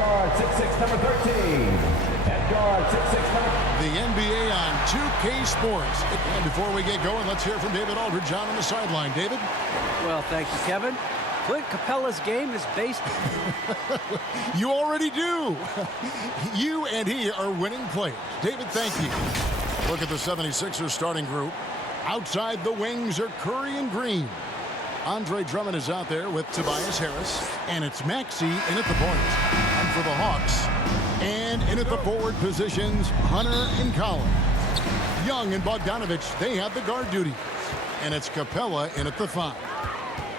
guard, 6'6", number 13. At guard, 6'6", number... The NBA on 2K Sports. And before we get going, let's hear from David Aldridge on the sideline. David? Well, thank you, Kevin. Clint Capella's game is based... You already do. You and he are winning players. David, thank you. Look at the 76ers starting group. Outside the wings are Curry and Green. Andre Drummond is out there with Tobias Harris. And it's Maxey in at the point. And for the Hawks. And in at the forward positions, Hunter and Collins. Young and Bogdanovich, they have the guard duty. And it's Capella in at the 5.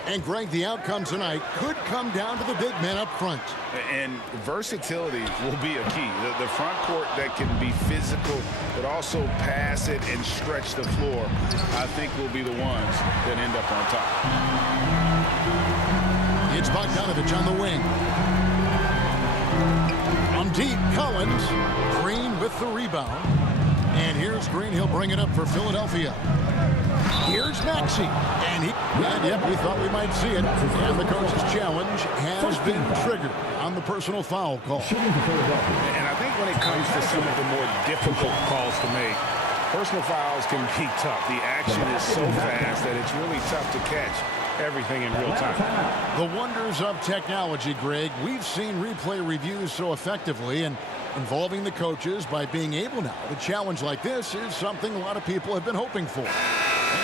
And Greg, the outcome tonight could come down to the big men up front. And versatility will be a key. The front court that can be physical, but also pass it and stretch the floor, I think will be the ones that end up on top. It's Bogdanovich on the wing. On deep, Collins. Green with the rebound. And here's Green. He'll bring it up for Philadelphia. Here's Maxey. And yep, we thought we might see it. And the coach's challenge has been triggered on the personal foul call. And I think when it comes to some of the more difficult calls to make, personal fouls can be tough. The action is so fast that it's really tough to catch everything in real time. The wonders of technology, Greg. We've seen replay reviews so effectively, and involving the coaches by being able now to challenge like this is something a lot of people have been hoping for.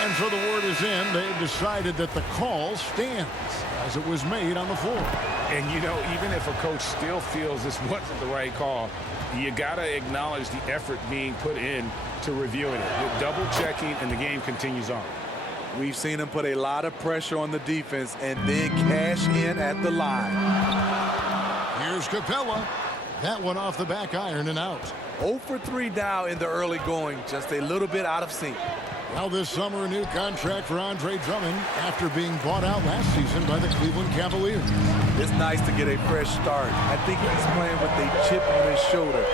And so the word is in. They've decided that the call stands as it was made on the floor. And, you know, even if a coach still feels this wasn't the right call, you got to acknowledge the effort being put in to reviewing it. With double checking, and the game continues on. We've seen him put a lot of pressure on the defense and then cash in at the line. Here's Capella. That one off the back iron and out. 0 for 3 now in the early going, just a little bit out of sync. Well, this summer, a new contract for Andre Drummond after being bought out last season by the Cleveland Cavaliers. It's nice to get a fresh start. I think he's playing with a chip on his shoulder,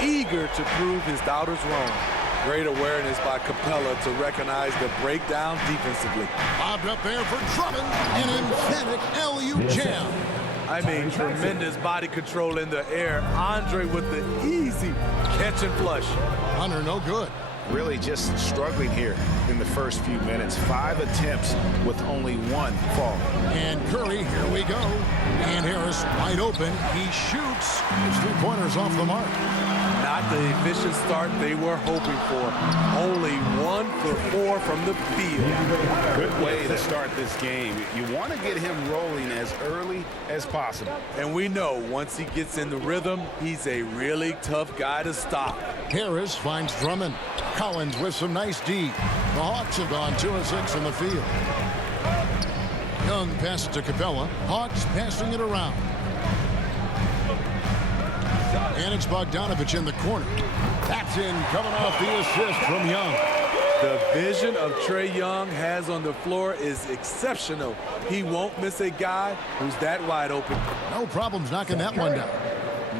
eager to prove his doubters wrong. Great awareness by Capella to recognize the breakdown defensively. Bobbed up there for Drummond, an emphatic LU jam. I mean, tremendous body control in the air. Andre with the easy catch and flush. Hunter, no good. Really just struggling here in the first few minutes. 5 attempts with only 1 fall. And Curry, here we go. And Harris wide open. He shoots. His 3-pointers off the mark. Not the efficient start they were hoping for. Only 1 for 4 from the field. Good way to start this game. You want to get him rolling as early as possible. And we know once he gets in the rhythm, he's a really tough guy to stop. Harris finds Drummond. Collins with some nice D. The Hawks have gone 2 of 6 in the field. Young passes to Capella. Hawks passing it around. And it's Bogdanovich in the corner. That's in, coming off the assist from Young. The vision of Trae Young has on the floor is exceptional. He won't miss a guy who's that wide open. No problems knocking that one down.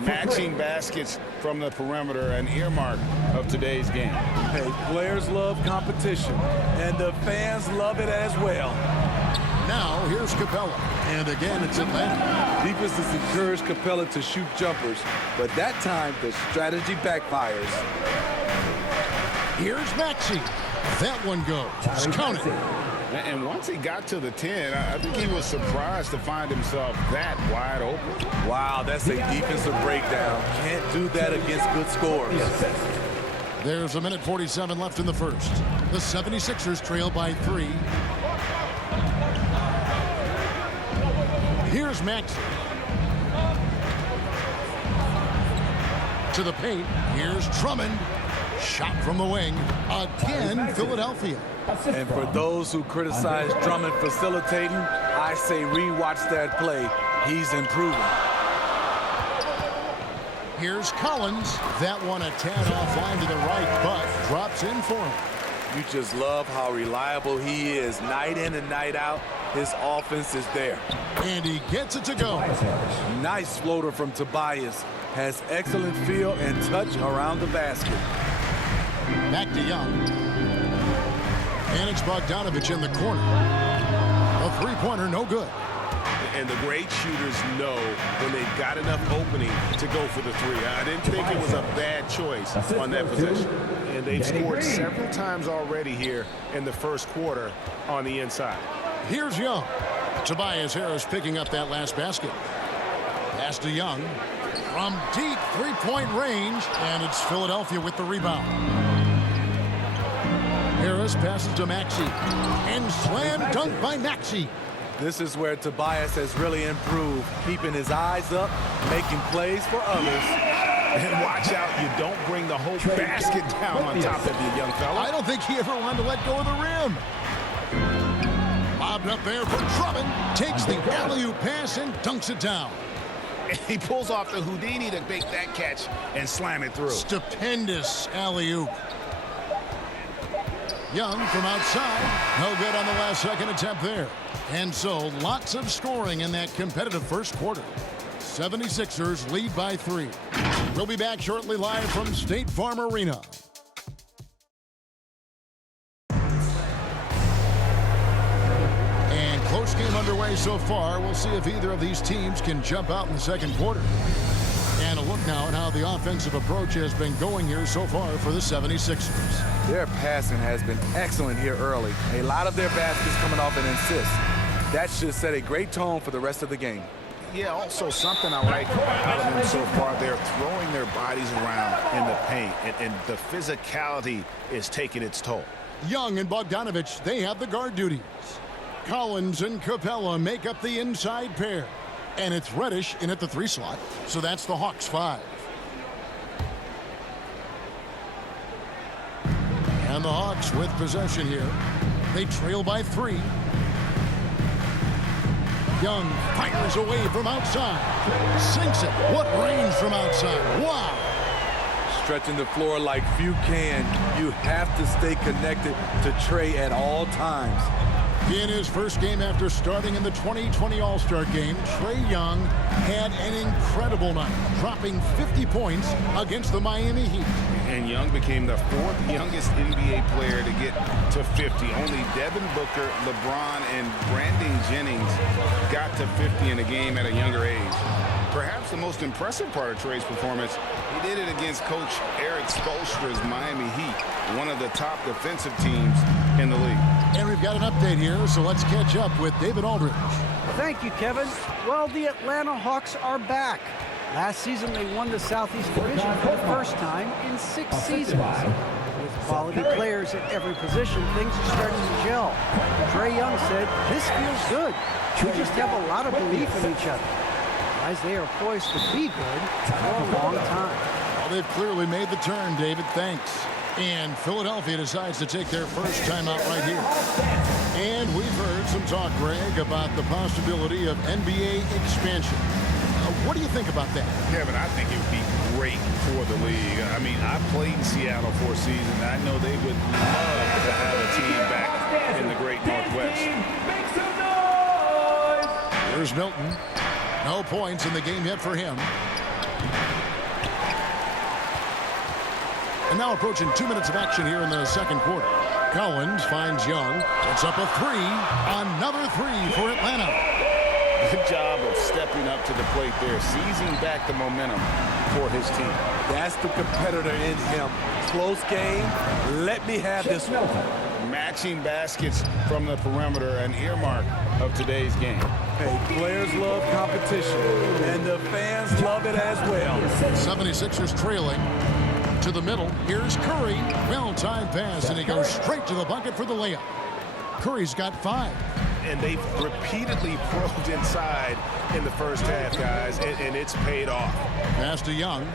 Matching baskets from the perimeter, an earmark of today's game. Hey, players love competition, and the fans love it as well. Now, here's Capella. And again, it's Atlanta. Defenses encourage Capella to shoot jumpers, but that time the strategy backfires. Here's Maxey. That one goes. Count it. And once he got to the 10, I think he was surprised to find himself that wide open. Wow, that's a defensive breakdown. Can't do that against good scores. There's 1:47 left in the first. The 76ers trail by 3. Here's Maxey. To the paint. Here's Drummond. Shot from the wing. Again, Philadelphia. And for those who criticize Drummond facilitating, I say rewatch that play. He's improving. Here's Collins. That one a tad offline to the right, but drops in for him. You just love how reliable he is. Night in and night out, his offense is there. And he gets it to go. Nice floater from Tobias. Has excellent feel and touch around the basket. Back to Young. And it's Bogdanovich in the corner. A 3-pointer, no good. And the great shooters know when they've got enough opening to go for the three. I didn't think it was a bad choice on that possession. And they've scored several times already here in the first quarter on the inside. Here's Young. Tobias Harris picking up that last basket. Pass to Young from deep three-point range, and it's Philadelphia with the rebound. Harris passes to Maxey, and slam dunk by Maxey. This is where Tobias has really improved, keeping his eyes up, making plays for others. And watch out, you don't bring the whole basket down on top of you, young fella. I don't think he ever wanted to let go of the rim. Lobbed up there for Drummond. Takes the alley-oop pass and dunks it down. He pulls off the Houdini to make that catch and slam it through. Stupendous alley-oop. Young from outside. No good on the last second attempt there. And so lots of scoring in that competitive first quarter. 76ers lead by 3. We'll be back shortly live from State Farm Arena. And close game underway so far. We'll see if either of these teams can jump out in the second quarter. And a look now at how the offensive approach has been going here so far for the 76ers. Their passing has been excellent here early. A lot of their baskets coming off an assist. That should set a great tone for the rest of the game. Yeah, also something I like out of them so far, they're throwing their bodies around in the paint, and the physicality is taking its toll. Young and Bogdanovich, they have the guard duties. Collins and Capella make up the inside pair. And it's Reddish in at the 3 slot, so that's the Hawks 5. And the Hawks with possession here. They trail by 3. Young fires away from outside. Sinks it. What range from outside. Wow. Stretching the floor like few can. You have to stay connected to Trey at all times. In his first game after starting in the 2020 All-Star Game, Trae Young had an incredible night, dropping 50 points against the Miami Heat. And Young became the 4th youngest NBA player to get to 50. Only Devin Booker, LeBron, and Brandon Jennings got to 50 in a game at a younger age. Perhaps the most impressive part of Trae's performance, he did it against Coach Eric Spoelstra's Miami Heat, one of the top defensive teams in the league. And we've got an update here, so let's catch up with David Aldridge. Thank you, Kevin. Well, the Atlanta Hawks are back. Last season, they won the Southeast Division for the first time in 6 seasons. With quality players at every position, things are starting to gel. Trae Young said, "This feels good. We just have a lot of belief in each other." Guys, they are poised to be good for a long time. Well, they've clearly made the turn, David. Thanks. And Philadelphia decides to take their first timeout right here. And we've heard some talk, Greg, about the possibility of NBA expansion. What do you think about that? Kevin, I think it would be great for the league. I mean, I played in Seattle for a season. I know they would love to have a team back in the great Northwest. Here's Milton. No points in the game yet for him. And now approaching 2 minutes of action here in the second quarter. Collins finds Young. Puts up a 3. Another 3 for Atlanta. Good job of stepping up to the plate there, seizing back the momentum for his team. That's the competitor in him. Close game. Let me have this one. Matching baskets from the perimeter, an earmark of today's game. Hey, players love competition, and the fans love it as well. 76ers trailing. To the middle. Here's Curry. Well-timed pass, and he goes straight to the bucket for the layup. Curry's got 5. And they've repeatedly probed inside in the first half, guys, and it's paid off. Pass to Young.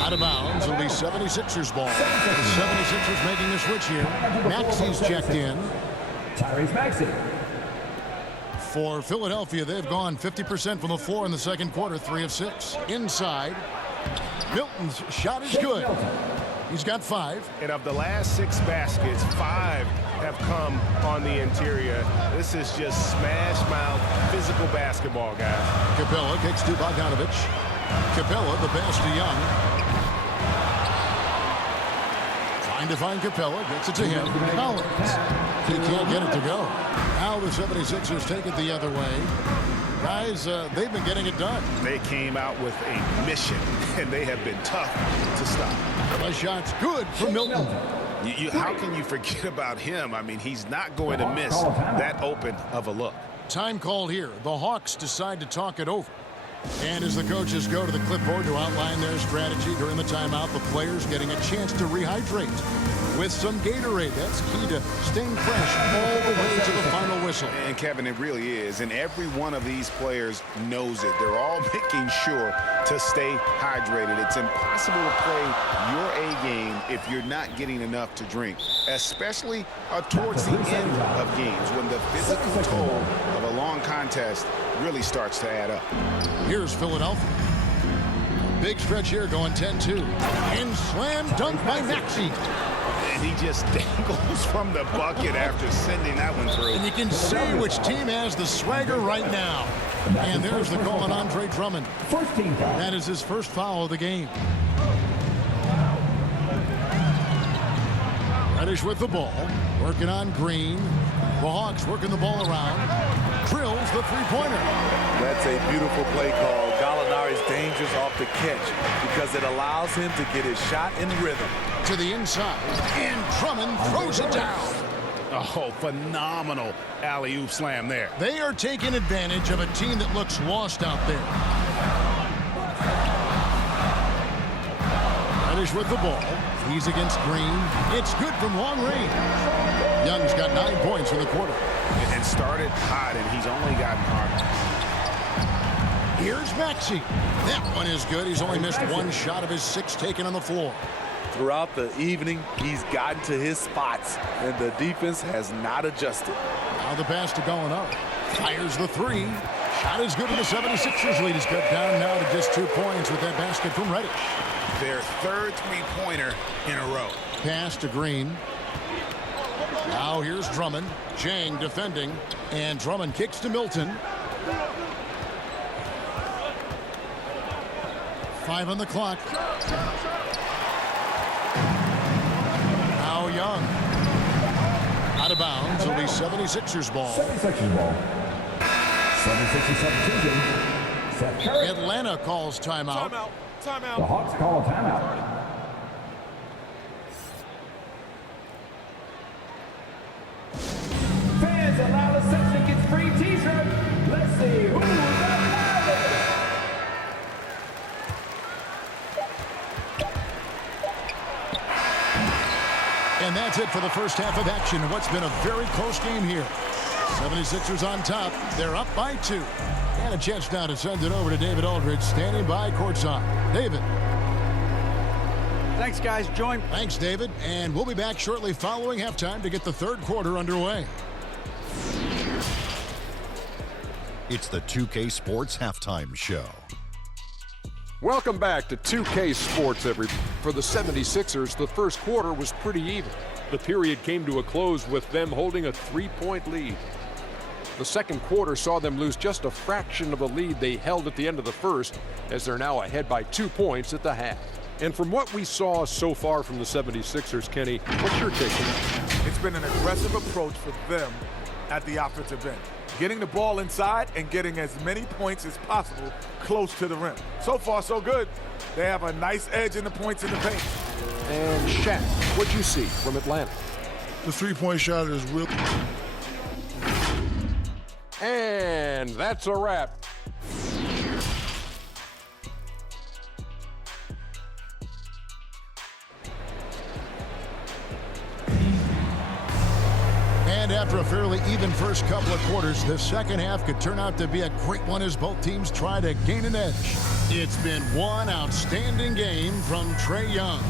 Out of bounds. It'll be 76ers ball. The 76ers making the switch here. Maxey's checked in. Tyrese Maxey. For Philadelphia, they've gone 50% from the floor in the second quarter, 3 of 6. Inside. Milton's shot is good. He's got 5. And of the last 6 baskets, 5 have come on the interior. This is just smash-mouth physical basketball, guys. Capella kicks to Bogdanovich. Capella, the pass to Young. Trying to find Capella. Gets it to him. Collins. He can't get it to go. Now the 76ers take it the other way. Guys, they've been getting it done. They came out with a mission, and they have been tough to stop. The shot's good for Milton. How can you forget about him? I mean, he's not going to miss that open of a look. Time called here. The Hawks decide to talk it over. And as the coaches go to the clipboard to outline their strategy during the timeout, the players getting a chance to rehydrate with some Gatorade. That's key to staying fresh all the way to the final whistle. And Kevin, it really is. And every one of these players knows it. They're all making sure to stay hydrated. It's impossible to play your A game if you're not getting enough to drink, especially towards the end of games when the physical toll of a long contest really starts to add up. Here's Philadelphia. Big stretch here going 10-2. And slam dunk by Maxey. And he just dangles from the bucket after sending that one through. And you can see which team has the swagger right now. And there's the call on Andre Drummond. First team foul. That is his first foul of the game. Reddish with the ball. Working on Green. The Hawks working the ball around. Drills the three-pointer. That's a beautiful play call. Gallinari's dangerous off the catch because it allows him to get his shot in rhythm. To the inside. And Drummond throws it down. Oh, phenomenal alley-oop slam there. They are taking advantage of a team that looks lost out there. Reddish with the ball. He's against Green. It's good from long range. Young's got 9 points in the quarter. And started hot, and he's only gotten harder. Here's Maxey. That one is good. He's only missed 1 shot of his 6 taken on the floor. Throughout the evening, he's gotten to his spots, and the defense has not adjusted. Now the pass to Gallinari. Fires the 3. Shot is good, and the 76ers lead is cut down now to just 2 points with that basket from Reddish. Their third three-pointer in a row. Pass to Green. Now here's Drummond. Jang defending. And Drummond kicks to Milton. 5 on the clock. Now Young. Out of bounds. It'll be 76ers ball. 76ers ball. 76ers substitution. Seth Curry. Atlanta calls timeout. The Hawks call a timeout. Fans, allow the section gets free t-shirt. Let's see who's allowed it. And that's it for the first half of action. What's been a very close game here. 76ers on top. They're up by 2. And a chance now to send it over to David Aldridge, standing by courtside. David. Thanks, guys. Thanks, David. And we'll be back shortly following halftime to get the third quarter underway. It's the 2K Sports Halftime Show. Welcome back to 2K Sports, For the 76ers, the first quarter was pretty even. The period came to a close with them holding a 3-point lead. The second quarter saw them lose just a fraction of the lead they held at the end of the first, as they're now ahead by 2 points at the half. And from what we saw so far from the 76ers, Kenny, what's your take on that? It's been an aggressive approach for them at the offensive end. Getting the ball inside and getting as many points as possible close to the rim. So far, so good. They have a nice edge in the points in the paint. And Shaq, what'd you see from Atlanta? The three-point shot is real. And that's a wrap. And after a fairly even first couple of quarters, the second half could turn out to be a great one as both teams try to gain an edge. It's been one outstanding game from Trae Young.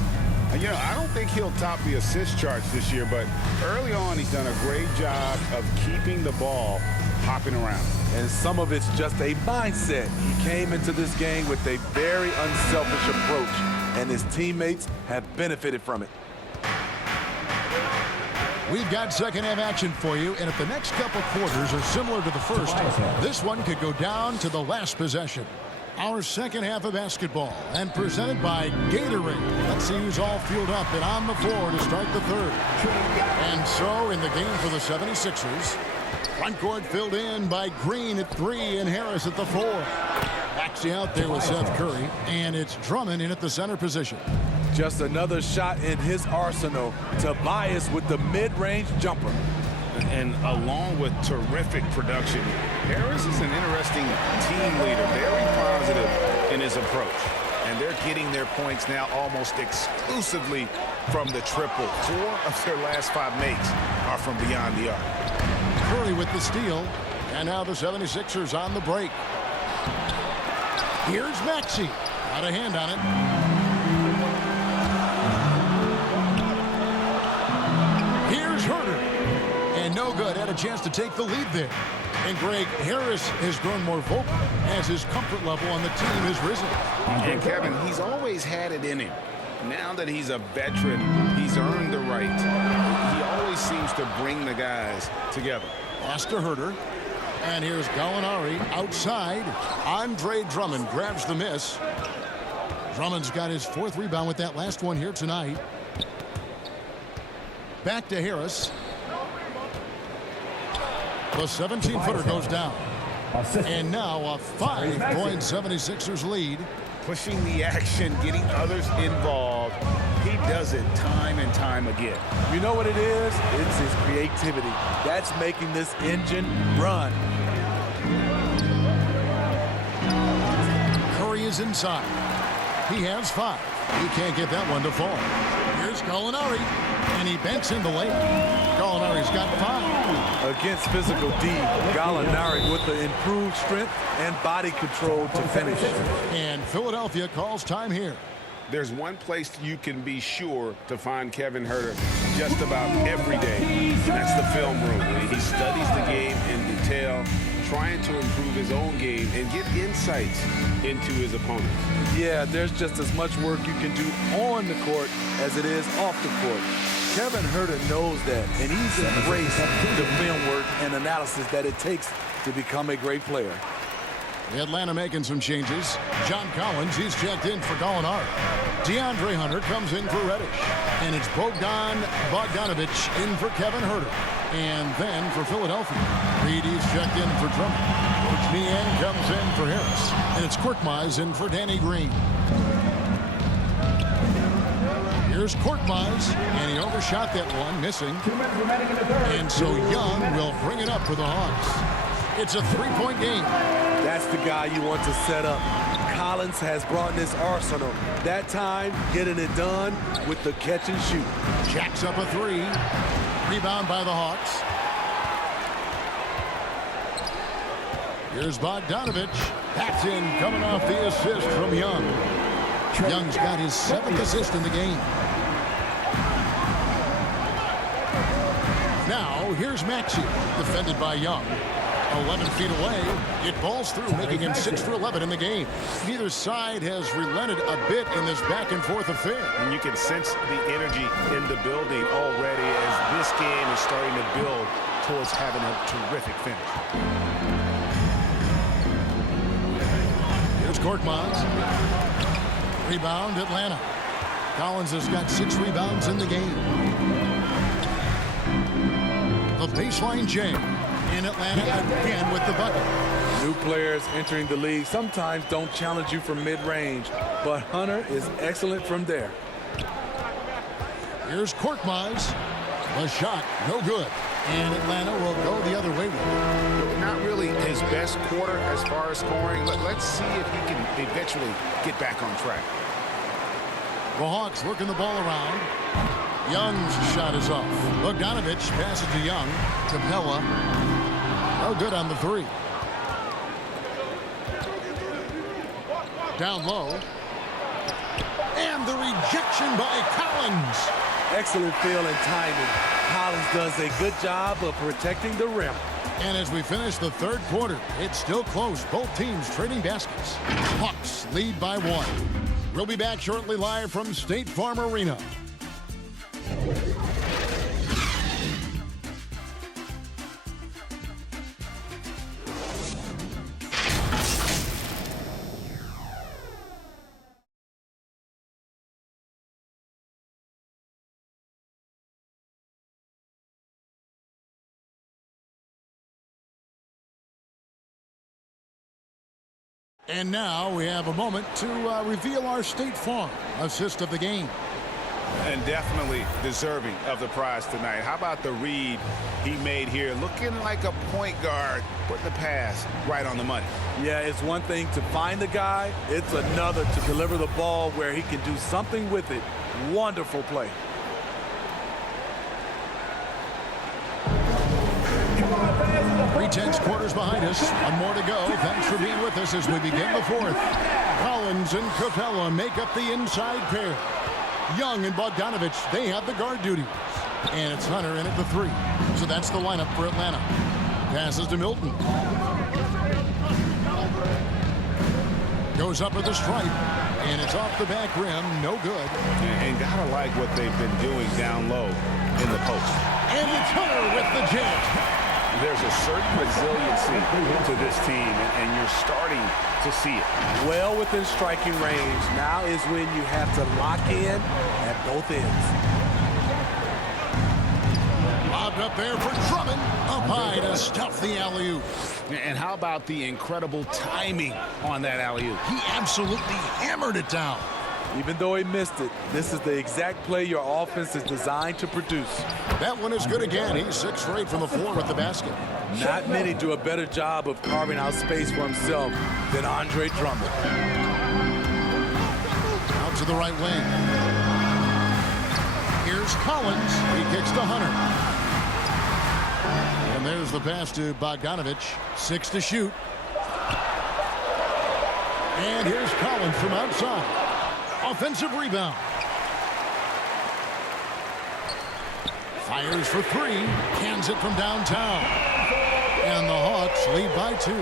You know, I don't think he'll top the assist charts this year, but early on he's done a great job of keeping the ball hopping around. And some of it's just a mindset. He came into this game with a very unselfish approach, and his teammates have benefited from it. We've got second half action for you, and if the next couple quarters are similar to the first, this one could go down to the last possession. Our second half of basketball, and presented by Gatorade. Let's see who's all fueled up and on the floor to start the third. And so in the game for the 76ers, front court filled in by Green at 3 and Harris at the 4. Maxey out there with Seth Curry, and it's Drummond in at the center position. Just another shot in his arsenal. Tobias with the mid-range jumper. And along with terrific production, Harris is an interesting team leader, very positive in his approach. And they're getting their points now almost exclusively from the triple. 4 of their last 5 makes are from beyond the arc. Curry with the steal, and now the 76ers on the break. Here's Maxey. Got a hand on it. Here's Herter. And no good. Had a chance to take the lead there. And Greg, Harris has grown more vocal as his comfort level on the team has risen. And Kevin, he's always had it in him. Now that he's a veteran, he's earned the right. He always seems to bring the guys together. Pass to Herter. And here's Gallinari outside. Andre Drummond grabs the miss. Drummond's got his 4th rebound with that last one here tonight. Back to Harris. The 17-footer goes down. And now a 5-point 76ers lead. Pushing the action, getting others involved. He does it time and time again. You know what it is? It's his creativity. That's making this engine run. Curry is inside. He has 5. He can't get that one to fall. Here's Gallinari. And he banks in the layup. Gallinari's got 5. Against physical D, Gallinari with the improved strength and body control to finish. And Philadelphia calls time here. There's one place you can be sure to find Kevin Herter just about every day. That's the film room. He studies the game in detail, trying to improve his own game and get insights into his opponents. Yeah, there's just as much work you can do on the court as it is off the court. Kevin Herter knows that, and he's embraced the film work and analysis that it takes to become a great player. Atlanta making some changes. John Collins, he's checked in for Gallinari. DeAndre Hunter comes in for Reddish. And it's Bogdan Bogdanovic in for Kevin Herter. And then for Philadelphia, Reedy's checked in for Drummond. Coach Niang comes in for Harris. And it's Korkmaz in for Danny Green. Here's Korkmaz, and he overshot that one, missing. And so Young will bring it up for the Hawks. It's a 3-point game. That's the guy you want to set up. Collins has brought in his arsenal. That time, getting it done with the catch and shoot. Jacks up a 3. Rebound by the Hawks. Here's Bogdanovic. That's in, coming off the assist from Young. Young's got his 7th assist in the game. Now, here's Maxey, defended by Young. 11 feet away, it balls through, making him 6 for 11 in the game. Neither side has relented a bit in this back-and-forth affair. And you can sense the energy in the building already as this game is starting to build towards having a terrific finish. Here's Korkmaz. Rebound, Atlanta. Collins has got 6 rebounds in the game. The baseline jam in Atlanta again with the bucket. New players entering the league sometimes don't challenge you from mid-range, but Hunter is excellent from there. Here's Korkmaz. The shot, no good. And Atlanta will go the other way with it. Not really his best quarter as far as scoring. Let's see if he can eventually get back on track. The Hawks working the ball around. Young's shot is off. Bogdanovic passes to Young. Capella. No good on the 3. Down low. And the rejection by Collins. Excellent feel and timing. Collins does a good job of protecting the rim. And as we finish the third quarter, it's still close. Both teams trading baskets. Hawks lead by 1. We'll be back shortly live from State Farm Arena. And now we have a moment to reveal our State Farm assist of the game. And definitely deserving of the prize tonight. How about the read he made here? Looking like a point guard, putting the pass right on the money. Yeah, it's one thing to find the guy. It's another to deliver the ball where he can do something with it. Wonderful play. Three-tenths quarters behind us. One more to go. Thanks for being with us as we begin the fourth. Collins and Capella make up the inside pair. Young and Bogdanovich, they have the guard duties. And it's Hunter in at the three. So that's the lineup for Atlanta. Passes to Milton. Goes up with the stripe. And it's off the back rim. No good. And gotta like what they've been doing down low in the post. And it's Hunter with the jam. There's a certain resiliency to this team, and you're starting to see it. Well within striking range. Now is when you have to lock in at both ends. Lobbed up there for Drummond. Up high to stuff the alley-oop. And how about the incredible timing on that alley-oop? He absolutely hammered it down. Even though he missed it, this is the exact play your offense is designed to produce. That one is good again. He's 6 for 8 from the floor with the basket. Not many do a better job of carving out space for himself than Andre Drummond. Out to the right wing. Here's Collins. He kicks to Hunter. And there's the pass to Bogdanovich. 6 to shoot. And here's Collins from outside. Offensive rebound. Fires for 3. Cans it from downtown. And the Hawks lead by 2.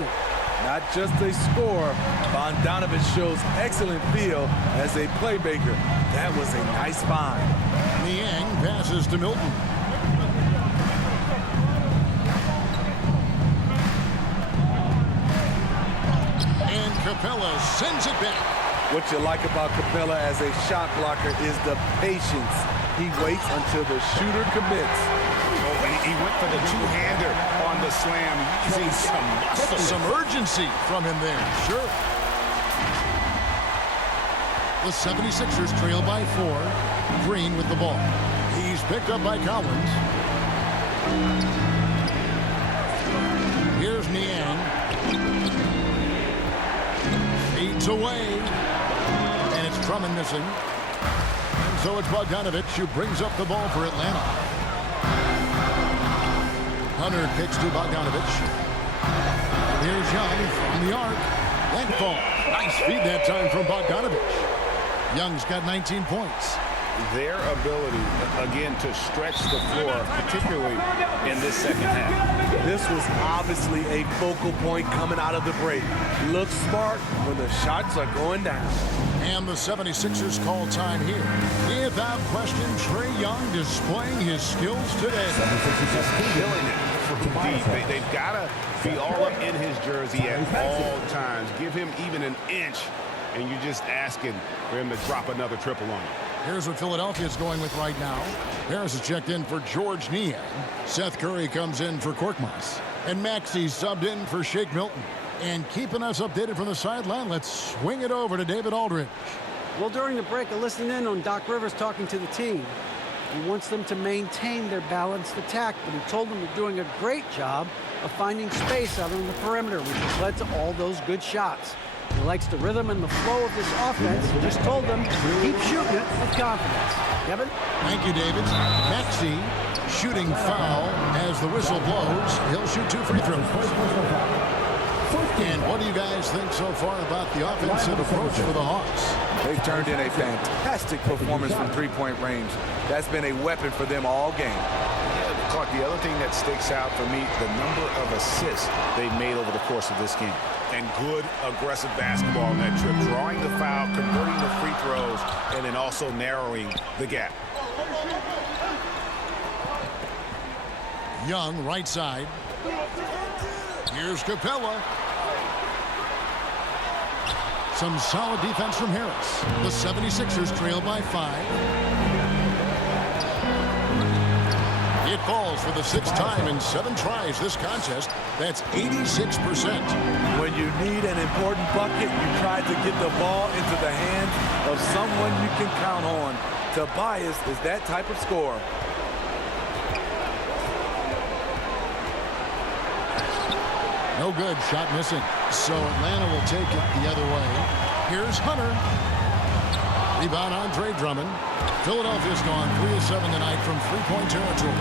Not just a score, Bogdanovich shows excellent feel as a playmaker. That was a nice find. Niang passes to Milton. And Capella sends it back. What you like about Capella as a shot blocker is the patience. He waits until the shooter commits. Oh, and he went for the two-hander on the slam, using some muscle. Some urgency from him there, sure. The 76ers trail by 4. Green with the ball. He's picked up by Collins. Here's Niang. Feeds away. And it's Drummond missing. And so it's Bogdanovich who brings up the ball for Atlanta. Hunter kicks to Bogdanovich. Here's Young from the arc. That ball. Nice feed that time from Bogdanovich. Young's got 19 points. Their ability, again, to stretch the floor, particularly in this second half. This was obviously a focal point coming out of the break. Looks smart when the shots are going down. And the 76ers call time here. Without question, Trae Young displaying his skills today. Killing it from deep. They've got to be all up in his jersey at all times. Give him even an inch, and you're just asking for him to drop another triple on you. Here's what Philadelphia is going with right now. Harris is checked in for George Niang. Seth Curry comes in for Korkmaz. And Maxey subbed in for Shake Milton. And keeping us updated from the sideline, let's swing it over to David Aldridge. Well, during the break, I listened in on Doc Rivers talking to the team. He wants them to maintain their balanced attack, but he told them they're doing a great job of finding space out on the perimeter, which has led to all those good shots. He likes the rhythm and the flow of this offense. He just told them, keep shooting it with confidence. Kevin? Thank you, David. Maxey, shooting foul as the whistle blows. He'll shoot 2 free throws. And what do you guys think so far about the offensive approach for the Hawks? They've turned in a fantastic performance from three-point range. That's been a weapon for them all game. Yeah, Clark, the other thing that sticks out for me, the number of assists they've made over the course of this game. And good, aggressive basketball on that trip. Drawing the foul, converting the free throws, and then also narrowing the gap. Young, right side. Here's Capella. Some solid defense from Harris. The 76ers trail by 5. It's falls for the 6th time in 7 tries this contest. That's 86%. When you need an important bucket, you try to get the ball into the hands of someone you can count on. Tobias is that type of scorer. No good. Shot missing. So Atlanta will take it the other way. Here's Hunter. Rebound, Andre Drummond. Philadelphia's gone 3 of 7 tonight from three-point territory.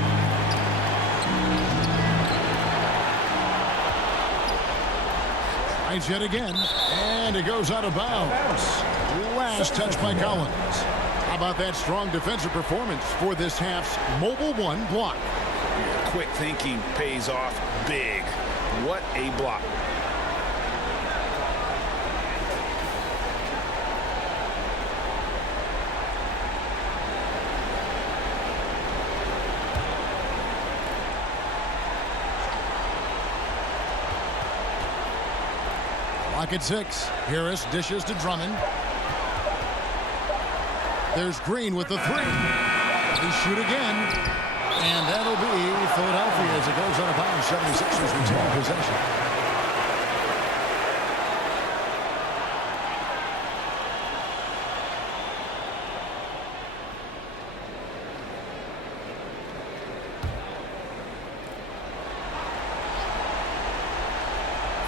Tries yet again. And it goes out of bounds. Last touch by Collins. How about that strong defensive performance for this half's Mobile One block? Quick thinking pays off big. What a block. Clock at 6. Harris dishes to Drummond. There's Green with the 3. They shoot again. And that'll be Philadelphia as it goes out of bounds. 76ers retain possession.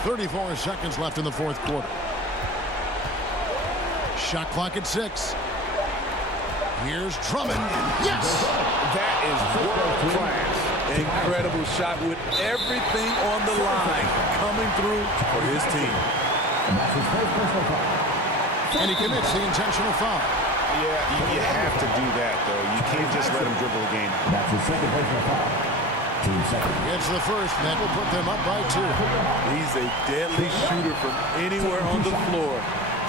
.34 seconds left in the 4th quarter. Shot clock at 6. Here's Drummond. Yes! That is world class. Incredible shot with everything on the line coming through for his team. And he commits the intentional foul. Yeah, you have to do that, though. You can't just let him dribble the game. That's his second personal foul. Team second. It's the first. That will put them up by 2. He's a deadly shooter from anywhere on the floor.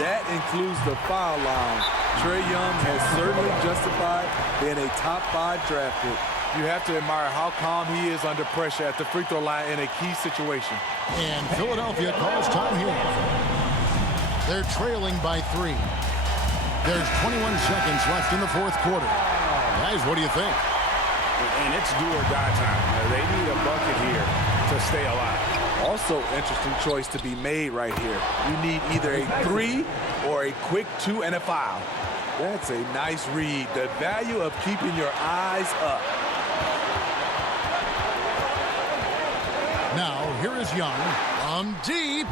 That includes the foul line. Trae Young has certainly justified being a top 5 draft pick. You have to admire how calm he is under pressure at the free throw line in a key situation. And Philadelphia calls time here. They're trailing by 3. There's 21 seconds left in the 4th quarter. Guys, what do you think? And it's do or die time. They need a bucket here to stay alive. Also, interesting choice to be made right here. You need either a 3 or a quick 2 and a foul. That's a nice read. The value of keeping your eyes up. Now, here is Young. From deep.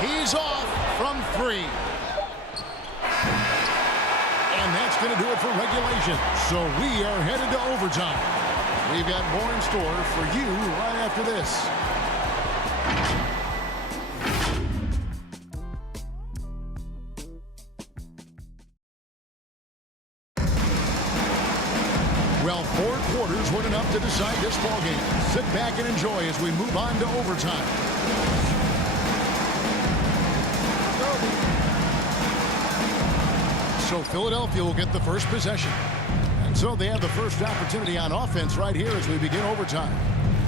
He's off from 3. And that's going to do it for regulation. So we are headed to overtime. We've got more in store for you right after this. Well, 4 quarters weren't enough to decide this ballgame. Sit back and enjoy as we move on to overtime. So Philadelphia will get the first possession. And so they have the first opportunity on offense right here as we begin overtime.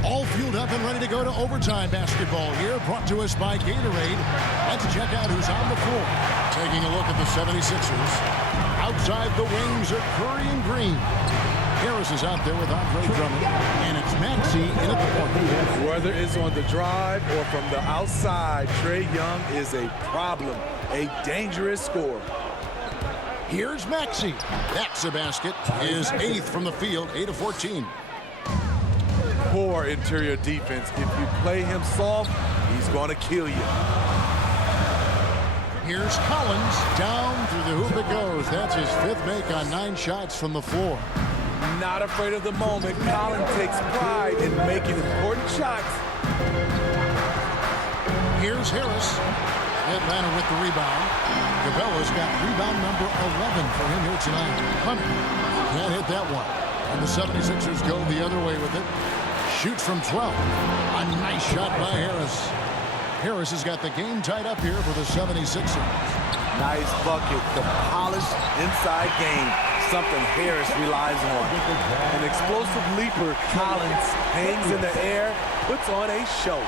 All fueled up and ready to go to overtime basketball here, brought to us by Gatorade. Let's check out who's on the floor. Taking a look at the 76ers. Outside the wings are Curry and Green. Harris is out there with Andre Drummond, and it's Maxey in at the point. Whether it's on the drive or from the outside, Trae Young is a problem, a dangerous scorer. Here's Maxey. That's a basket. His 8th from the field, 8 of 14. Poor interior defense. If you play him soft, he's going to kill you. Here's Collins. Down through the hoop it goes. That's his 5th make on 9 shots from the floor. Not afraid of the moment. Collins takes pride in making important shots. Here's Harris. Atlanta with the rebound. Cabela's got rebound number 11 for him here tonight. Hunter can't hit that one. And the 76ers go the other way with it. Shoots from 12. A nice shot by Harris. Harris has got the game tied up here for the 76ers. Nice bucket. The polished inside game. Something Harris relies on. An explosive leaper. Collins hangs in the air, puts on a show.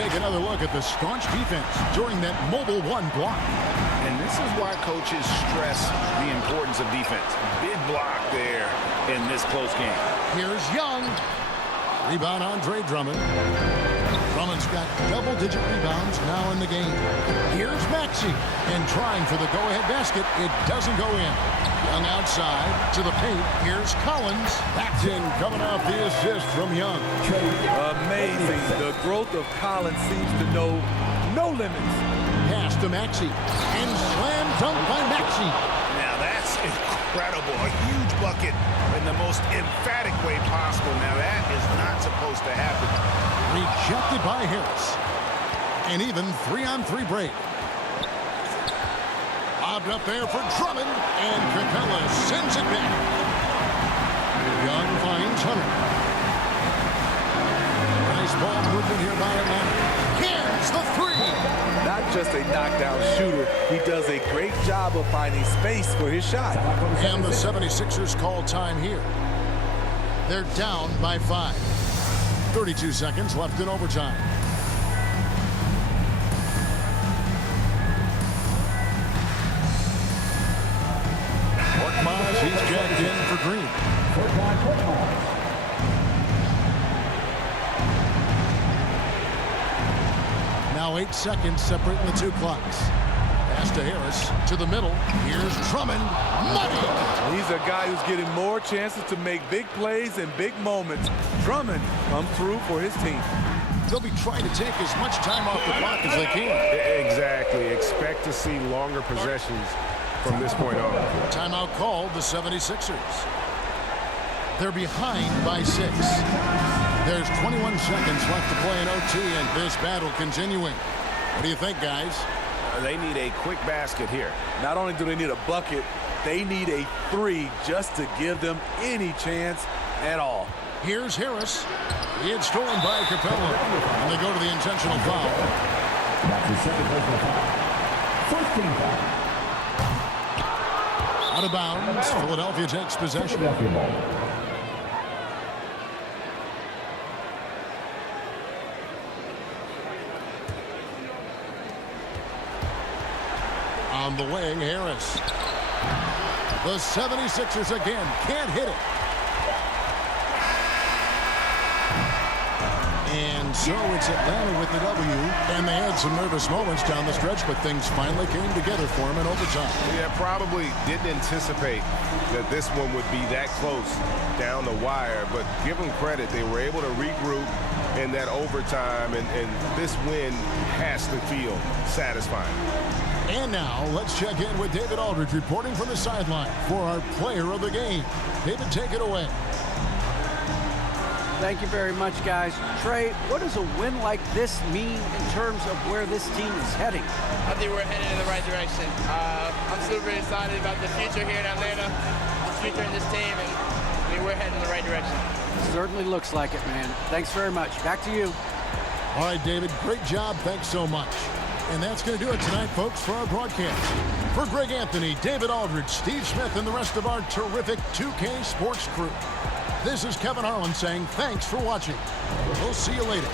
take another look at the staunch defense during that mobile one block. And this is why coaches stress the importance of defense. Big block there in this close game. Here's Young. Rebound Andre Drummond. Drummond's got double-digit rebounds now in the game. Here's Maxey. And trying for the go-ahead basket. It doesn't go in. Young outside to the paint. Here's Collins. Back in coming off the assist from Young. Amazing. The growth of Collins seems to know no limits. Pass to Maxey. And slam dunk by Maxey. Now that's incredible. A huge bucket in the most emphatic way possible. Now that is not supposed to happen. Rejected by Harris. And even 3-on-3 break. Lobbed up there for Drummond. And Capella sends it back. Young finds Hunter. Nice ball movement here by Atlanta. Here's the three. Not just a knockdown shooter, he does a great job of finding space for his shot. And the 76ers call time here. They're down by 5. 32 seconds left in overtime. Korkmaz, he's jacked in for Green. Now 8 seconds separating the two clocks. Pass to Harris to the middle. Here's Drummond. Money. He's a guy who's getting more chances to make big plays and big moments. Drummond comes through for his team. They'll be trying to take as much time off the clock as they can. Exactly. Expect to see longer possessions from this point on. Timeout called the 76ers. They're behind by 6. There's 21 seconds left to play in OT, and this battle continuing. What do you think, guys? They need a quick basket here. Not only do they need a bucket, they need a 3 just to give them any chance at all. Here's Harris. He had stolen by Capella. And they go to the intentional foul. That's the second personal foul. First team foul. Out of bounds. Philadelphia takes possession. Philadelphia ball. On the wing, Harris. The 76ers again can't hit it. And so it's Atlanta with the W. And they had some nervous moments down the stretch, but things finally came together for them in overtime. Yeah, probably didn't anticipate that this one would be that close down the wire, but give them credit. They were able to regroup in that overtime, and this win has to feel satisfying. And now let's check in with David Aldridge reporting from the sideline for our player of the game. David, take it away. Thank you very much, guys. Trey, what does a win like this mean in terms of where this team is heading? I think we're headed in the right direction. I'm super excited about the future here in Atlanta, the future in this team, and we're heading in the right direction. Certainly looks like it, man. Thanks very much. Back to you. All right, David, great job. Thanks so much. And that's going to do it tonight, folks, for our broadcast. For Greg Anthony, David Aldridge, Steve Smith, and the rest of our terrific 2K Sports crew, this is Kevin Harlan saying thanks for watching. We'll see you later.